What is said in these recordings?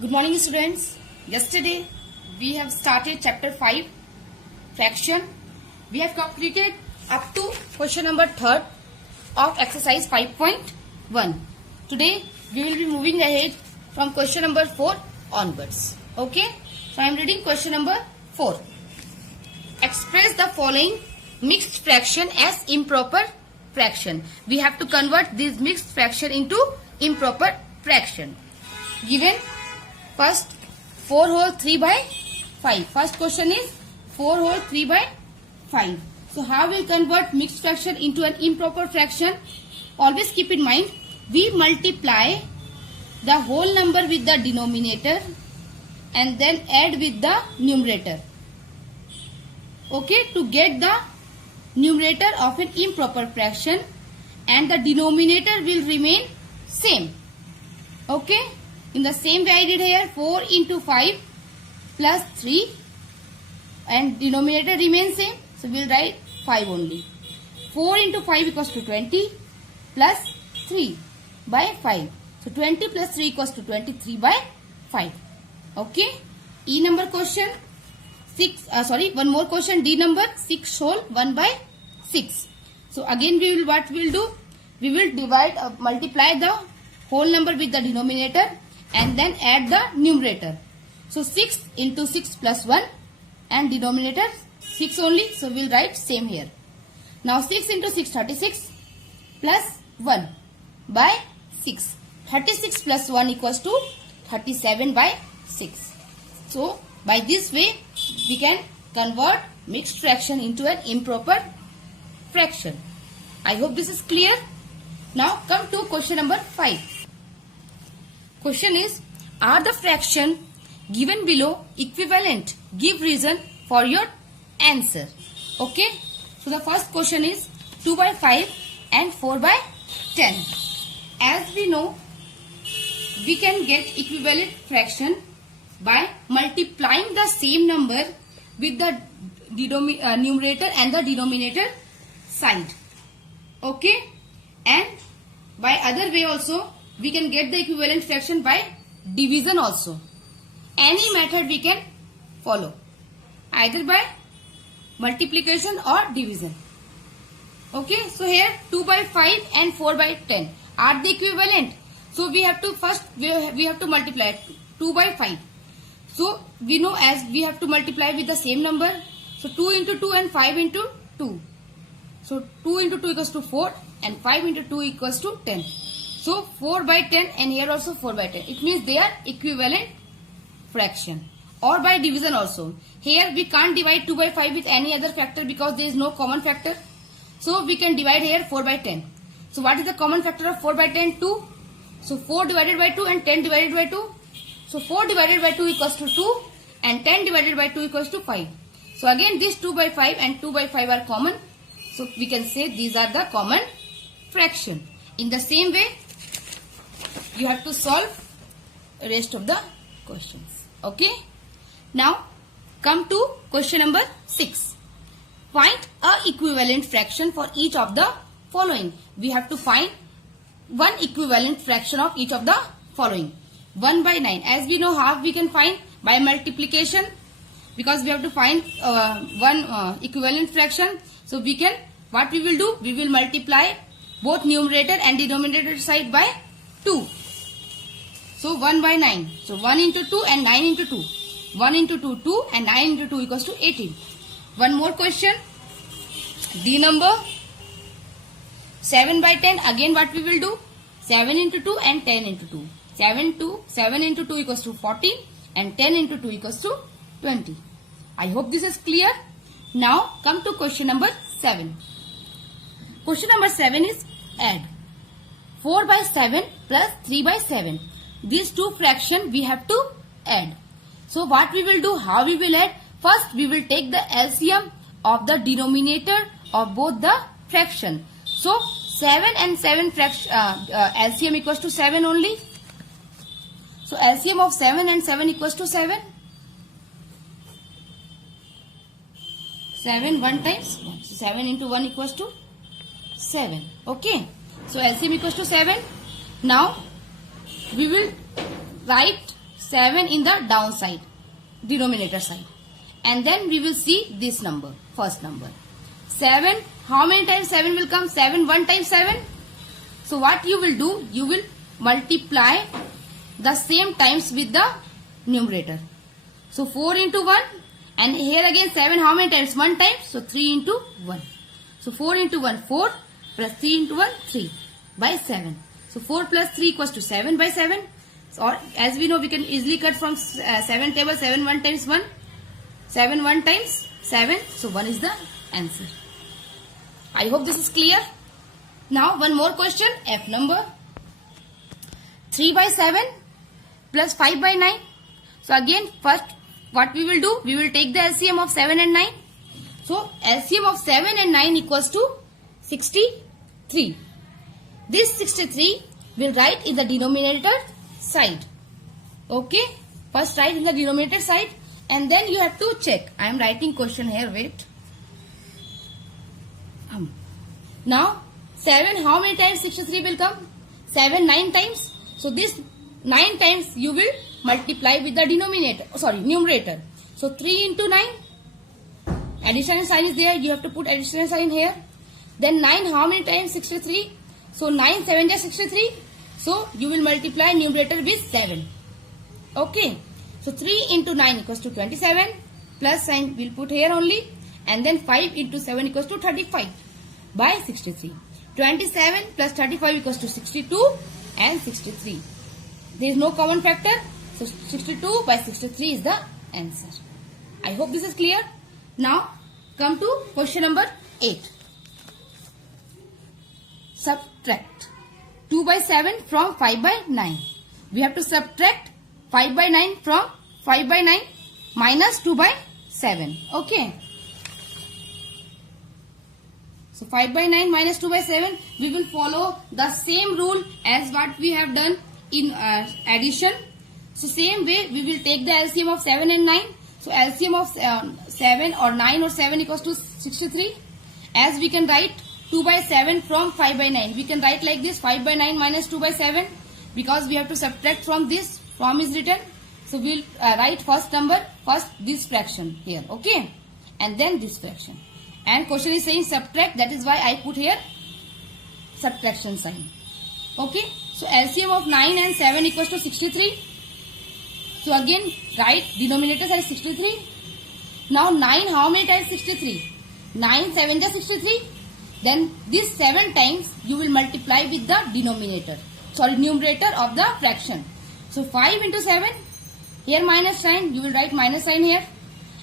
Good morning, students. Yesterday we have started chapter 5 fraction. We have completed up to question number 3rd of exercise 5.1. Today we will be moving ahead from question number 4 onwards. Okay, so I am reading question number 4. Express the following mixed fraction as improper fraction. We have to convert this mixed fraction into improper fraction. Given first 4 whole 3 by 5. First question is 4 whole 3 by 5. So how we will convert mixed fraction into an improper fraction? Always keep in mind, we multiply the whole number with the denominator and then add with the numerator. Okay, to get the numerator of an improper fraction, and the denominator will remain same. Okay, in the same way I did here, 4 into 5 plus 3 and denominator remains same. So we will write 5 only. 4 into 5 equals to 20 plus 3 by 5. So 20 plus 3 equals to 23 by 5. Okay. E number question 6. One more question. D number 6 whole 1 by 6. So again we will what we will do? We will divide multiply the whole number with the denominator and then add the numerator. So 6 into 6 plus 1 and denominator 6 only. So we will write same here. Now 6 into 6 36 plus 1 by 6. 36 plus 1 equals to 37 by 6. So by this way we can convert mixed fraction into an improper fraction. I hope this is clear. Now come to question number 5. Question is, are the fraction given below equivalent? Give reason for your answer. Okay. So the first question is 2 by 5 and 4 by 10. As we know, we can get equivalent fraction by multiplying the same number with the numerator and the denominator side. Okay. And by other way also, we can get the equivalent fraction by division also. Any method we can follow, either by multiplication or division. Okay, so here 2 by 5 and 4 by 10 are the equivalent. So we have to first we have to multiply 2 by 5. So we know as we have to multiply with the same number. So 2 into 2 and 5 into 2. So 2 into 2 equals to 4 and 5 into 2 equals to 10. So 4 by 10 and here also 4 by 10. It means they are equivalent fraction. Or by division also. Here we can't divide 2 by 5 with any other factor because there is no common factor. So we can divide here 4 by 10. So what is the common factor of 4 by 10? 2. So 4 divided by 2 and 10 divided by 2. So 4 divided by 2 equals to 2 and 10 divided by 2 equals to 5. So again this 2 by 5 and 2 by 5 are common. So we can say these are the common fraction. In the same way, you have to solve the rest of the questions. Okay. Now come to question number 6. Find a equivalent fraction for each of the following. We have to find one equivalent fraction of each of the following. 1 by 9. As we know, half we can find by multiplication, because we have to find one equivalent fraction. So we can, what we will do, we will multiply both numerator and denominator side by 2. So 1 by 9. So 1 into 2 and 9 into 2. 1 into 2, 2 and 9 into 2 equals to 18. One more question. D number 7 by 10. Again what we will do? 7 into 2 and 10 into 2. 7 into 2 equals to 40 and 10 into 2 equals to 20. I hope this is clear. Now come to question number 7. Question number 7 is add 4 by 7 plus 3 by 7. These two fractions we have to add. So what we will do, how we will add? First we will take the LCM of the denominator of both the fraction. So 7 and 7 fraction LCM equals to 7 only. So LCM of 7 and 7 equals to 7. 7 1 times 1. So 7 into 1 equals to 7. Okay. So LCM equals to 7. Now we will write 7 in the downside, denominator side. And then we will see this number, first number. 7, how many times 7 will come? 7, 1 times 7. So what you will do, you will multiply the same times with the numerator. So 4 into 1, and here again 7 how many times? 1 time, so 3 into 1. So 4 into 1, 4, plus 3 into 1, 3 by 7. So 4 plus 3 equals to 7 by 7. Or as we know, we can easily cut from 7 table, 7 1 times 1, 7 1 times 7. So 1 is the answer. I hope this is clear. Now one more question, F number. 3 by 7 plus 5 by 9. So again, first what we will do, we will take the LCM of 7 and 9. So LCM of 7 and 9 equals to 63. This 63 will write in the denominator side. Okay, first write in the denominator side, and then you have to check. I am writing question here, wait. Now 7 how many times 63 will come? 7 9 times. So this 9 times you will multiply with the numerator. So 3 into 9, additional sign is there, you have to put additional sign here. Then 9 how many times 63? So 9 7 is 63. So you will multiply numerator with 7. Okay. So 3 into 9 equals to 27. Plus sign we'll put here only. And then 5 into 7 equals to 35 by 63. 27 plus 35 equals to 62 and 63. There is no common factor. So 62 by 63 is the answer. I hope this is clear. Now come to question number 8. Subtract 2 by 7 from 5 by 9. We have to subtract 5 by 9 from 5 by 9 minus 2 by 7. Okay. So 5 by 9 minus 2 by 7. We will follow the same rule as what we have done in addition. So same way we will take the LCM of 7 and 9. So LCM of 7 or 9 or 7 equals to 63. As we can write 2 by 7 from 5 by 9. We can write like this, 5 by 9 minus 2 by 7, because we have to subtract from this. From is written. So we will write first this fraction here. Okay. And then this fraction. And question is saying subtract. That is why I put here subtraction sign. Okay. So LCM of 9 and 7 equals to 63. So again write denominator as 63. Now 9 how many times 63? 9 7 is 63. Then this 7 times you will multiply with the numerator of the fraction. So 5 into 7, here minus sign, you will write minus sign here.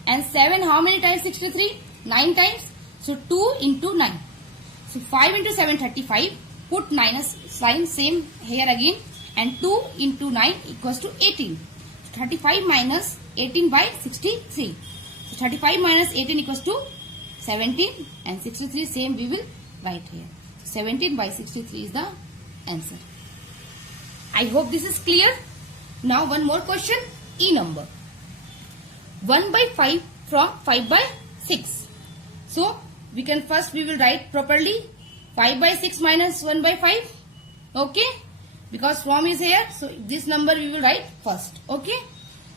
And 7 how many times 63? 9 times. So 2 into 9. So 5 into 7 35. Put minus sign same here again. And 2 into 9 equals to 18. So 35 minus 18 by 63. So 35 minus 18 equals to 17, and 63 same we will write here. 17 by 63 is the answer. I hope this is clear. Now one more question, E number. 1 by 5 from 5 by 6. So we will write properly 5 by 6 minus 1 by 5. Okay. Because from is here. So this number we will write first. Okay.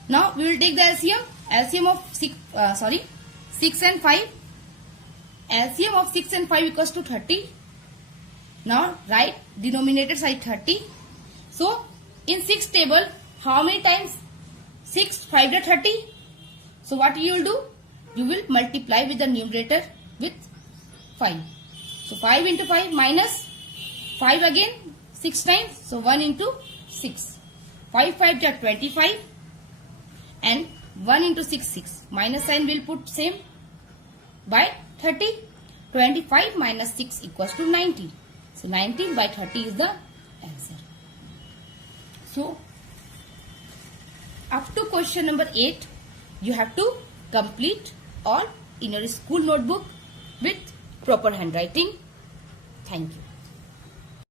Now we will take the LCM. LCM of 6 and 5. LCM of 6 and 5 equals to 30. Now write denominator side 30. So in 6 table, how many times 6 5 to 30? So what you will do? You will multiply with the numerator with 5. So 5 into 5 minus 5 again 6 times. So 1 into 6. 5 5 to 25 and 1 into 6 6. Minus sign will put same by 30. 25 minus 6 equals to 90. So 19 by 30 is the answer. So up to question number 8 you have to complete all in your school notebook with proper handwriting. Thank you.